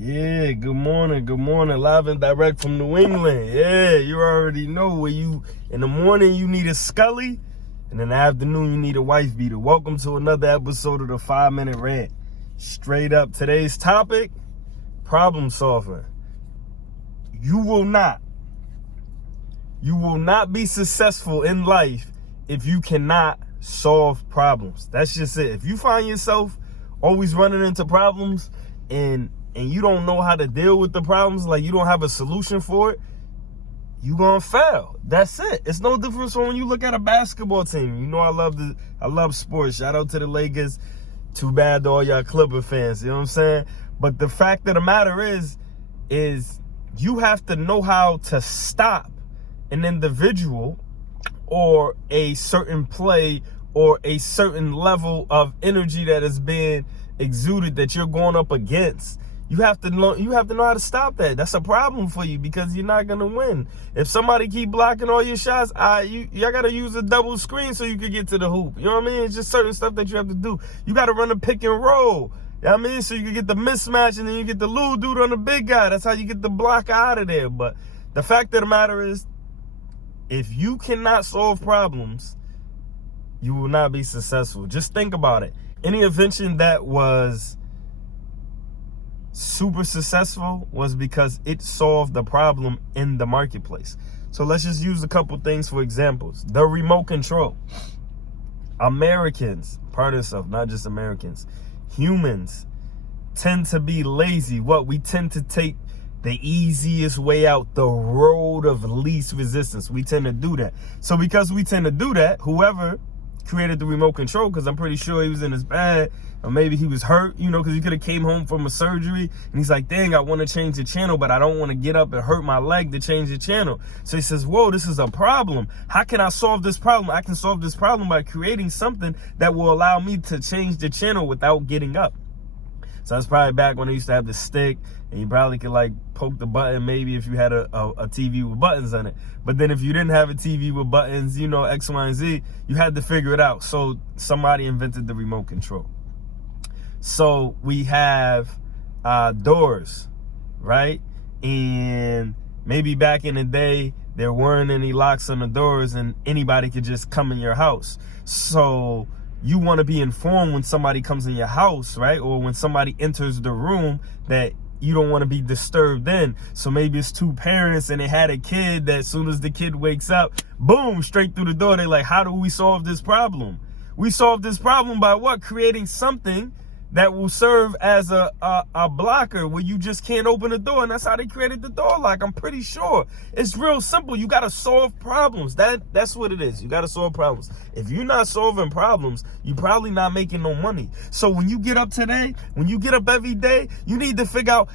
Yeah, good morning, live and direct from New England. Yeah, you already know where in the morning you need a Scully, and in the afternoon you need a wife beater. Welcome to another episode of the 5-Minute Rant. Straight up, today's topic, problem solving. You will not be successful in life if you cannot solve problems. That's just it. If you find yourself always running into problems and you don't know how to deal with the problems, like you don't have a solution for it, you gonna fail. That's it. It's no different from when you look at a basketball team. You know I love sports. Shout out to the Lakers. Too bad to all y'all Clipper fans. You know what I'm saying? But the fact of the matter is you have to know how to stop an individual or a certain play or a certain level of energy that is being exuded that you're going up against. You have to know how to stop that. That's a problem for you because you're not gonna win. If somebody keep blocking all your shots, y'all gotta use a double screen so you can get to the hoop. You know what I mean? It's just certain stuff that you have to do. You gotta run a pick and roll. You know what I mean? So you can get the mismatch and then you get the little dude on the big guy. That's how you get the block out of there. But the fact of the matter is, if you cannot solve problems, you will not be successful. Just think about it. Any invention that was super successful was because it solved the problem in the marketplace. So let's just use a couple things for examples. The remote control. Americans, part of stuff, not just Americans, humans tend to be lazy. We tend to take the easiest way out, the road of least resistance. We tend to do that. So because we tend to do that, whoever created the remote control, because I'm pretty sure he was in his bed, or maybe he was hurt, because he could have came home from a surgery, and he's like, dang, I want to change the channel, but I don't want to get up and hurt my leg to change the channel. So he says, whoa, this is a problem. How can I solve this problem? I can solve this problem by creating something that will allow me to change the channel without getting up. So that's probably back when they used to have the stick, and you probably could poke the button maybe if you had a TV with buttons on it. But then if you didn't have a TV with buttons, X, Y, and Z, you had to figure it out. So somebody invented the remote control. So we have doors, right? And maybe back in the day, there weren't any locks on the doors and anybody could just come in your house. So you want to be informed when somebody comes in your house, right? Or when somebody enters the room that you don't want to be disturbed in. So maybe it's two parents and they had a kid that as soon as the kid wakes up, boom, straight through the door. They're like, how do we solve this problem? We solve this problem by what? Creating something that will serve as a blocker where you just can't open the door. And that's how they created the door lock. I'm pretty sure. It's real simple. You got to solve problems. That's what it is. You got to solve problems. If you're not solving problems, you're probably not making no money. So when you get up today, when you get up every day, you need to figure out,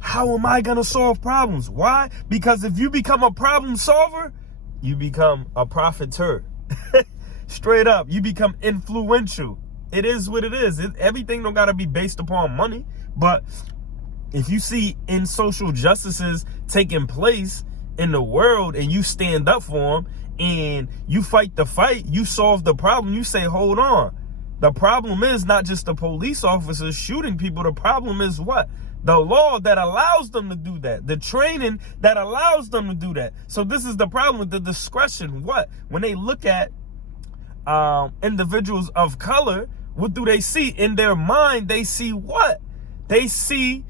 how am I going to solve problems? Why? Because if you become a problem solver, you become a profiteur. Straight up. You become influential. It is what it is. Everything don't got to be based upon money. But if you see in social justices taking place in the world and you stand up for them and you fight the fight, you solve the problem, you say, hold on. The problem is not just the police officers shooting people. The problem is what? The law that allows them to do that. The training that allows them to do that. So this is the problem with the discretion. What? When they look at individuals of color, what do they see? In their mind, they see what? They see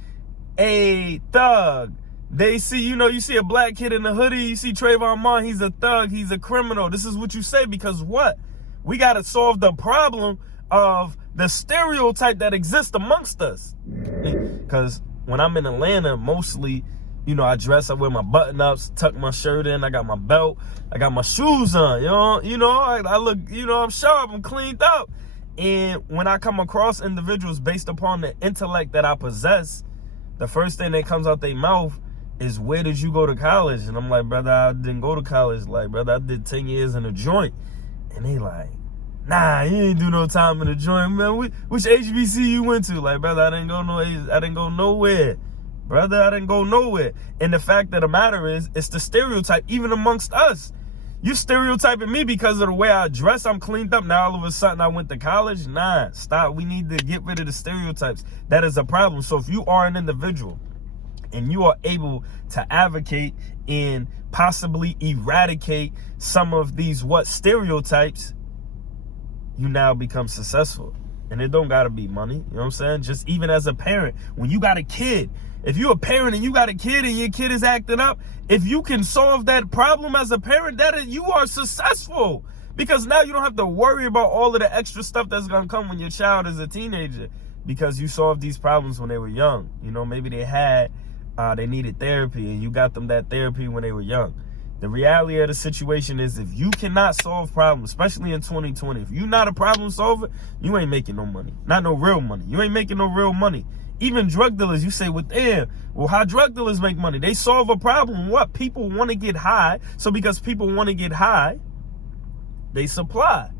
a thug. They see, you see a black kid in a hoodie, you see Trayvon Martin, he's a thug, he's a criminal. This is what you say because what? We got to solve the problem of the stereotype that exists amongst us. Because when I'm in Atlanta, mostly, I dress, I wear my button-ups, tuck my shirt in, I got my belt, I got my shoes on, I look, I'm sharp, I'm cleaned up. And when I come across individuals based upon the intellect that I possess, the first thing that comes out their mouth is, where did you go to college? And I'm like, brother, I didn't go to college. Like, brother, I did 10 years in a joint. And they like, nah, you ain't do no time in a joint, man. Which HBC you went to? Like, brother, I didn't go nowhere. Brother, I didn't go nowhere. And the fact of the matter is, it's the stereotype, even amongst us. You stereotyping me because of the way I dress. I'm cleaned up. Now all of a sudden I went to college. Nah, stop. We need to get rid of the stereotypes. That is a problem. So if you are an individual and you are able to advocate and possibly eradicate some of these stereotypes, you now become successful. And it don't gotta be money. You know what I'm saying? Just even as a parent, when you got a kid, if you're a parent and you got a kid and your kid is acting up, if you can solve that problem as a parent, you are successful. Because now you don't have to worry about all of the extra stuff that's gonna come when your child is a teenager, because you solved these problems when they were young. You know, maybe they needed therapy and you got them that therapy when they were young. The reality of the situation is, if you cannot solve problems, especially in 2020, if you're not a problem solver, you ain't making no money. Not no real money. You ain't making no real money. Even drug dealers, you say, well, how drug dealers make money? They solve a problem. What? People want to get high. So because people want to get high, they supply.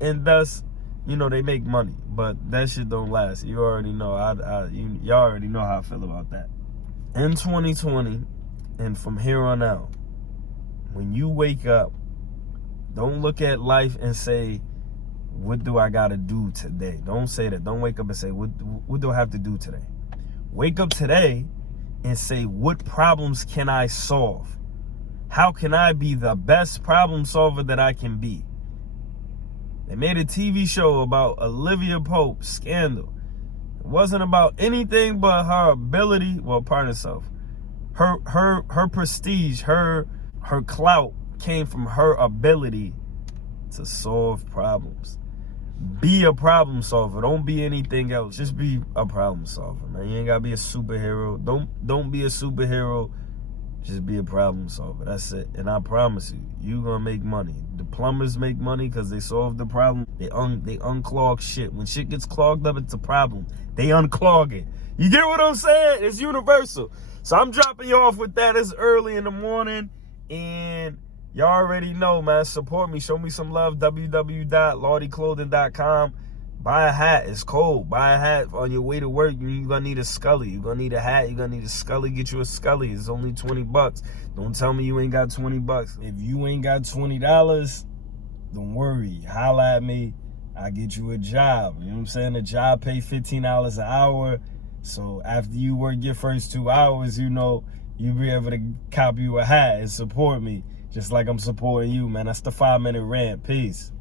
And thus, they make money. But that shit don't last. You already know. Y'all already know how I feel about that. In 2020, and from here on out, when you wake up, don't look at life and say, what do I got to do today? Don't say that. Don't wake up and say, what do I have to do today? Wake up today and say, what problems can I solve? How can I be the best problem solver that I can be? They made a TV show about Olivia Pope, Scandal. It wasn't about anything but her ability, pardon herself. Her prestige, her clout came from her ability to solve problems. Be a problem solver. Don't be anything else. Just be a problem solver, man. You ain't gotta be a superhero. Don't be a superhero. Just be a problem solver. That's it. And I promise you gonna make money. The plumbers make money because they solve the problem. They unclog shit. When shit gets clogged up, it's a problem. They unclog it. You get what I'm saying? It's universal. So I'm dropping you off with that. It's early in the morning, and y'all already know, man. Support me. Show me some love. www.lawdyclothing.com. Buy a hat. It's cold. Buy a hat on your way to work. You're going to need a Scully. You're going to need a hat. You're going to need a Scully. Get you a Scully. It's only $20. Don't tell me you ain't got $20. If you ain't got $20, don't worry. Holla at me. I'll get you a job. You know what I'm saying? The job pay $15 an hour. So after you work your first 2 hours, you'll be able to copy you a hat and support me. Just like I'm supporting you, man. That's the 5-minute rant. Peace.